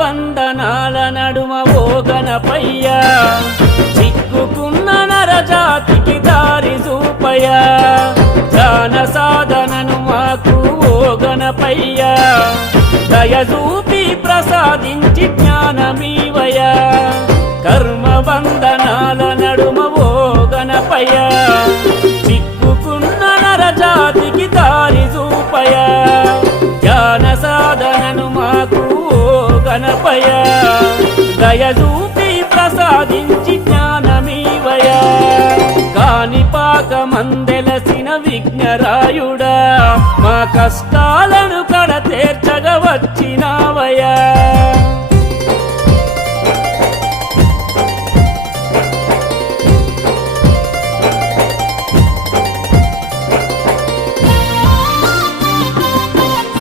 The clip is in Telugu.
బంధనాల నడుమ ఓ గణపయ్యా చిక్కుకున్న నరజాతికి దారి చూపయ్యా జ్ఞాన సాధనను మాకు ఓ గణపయ్యా దయ చూపి ప్రసాదించి జ్ఞానమీవయ్యా కర్మ బంధనాల నడుమ ఓ గణపయ్యా చిక్కుకున్న నరజాతికి దారి చూపయ్యా జ్ఞాన సాధనను మాకు గణపయ్యా దయ చూపి ప్రసాదించి జ్ఞానమీవయా కాణిపాక మందెలసిన విఘ్నరాయుడా మా కష్టాలను కడ తీర్చగా వచ్చినావయా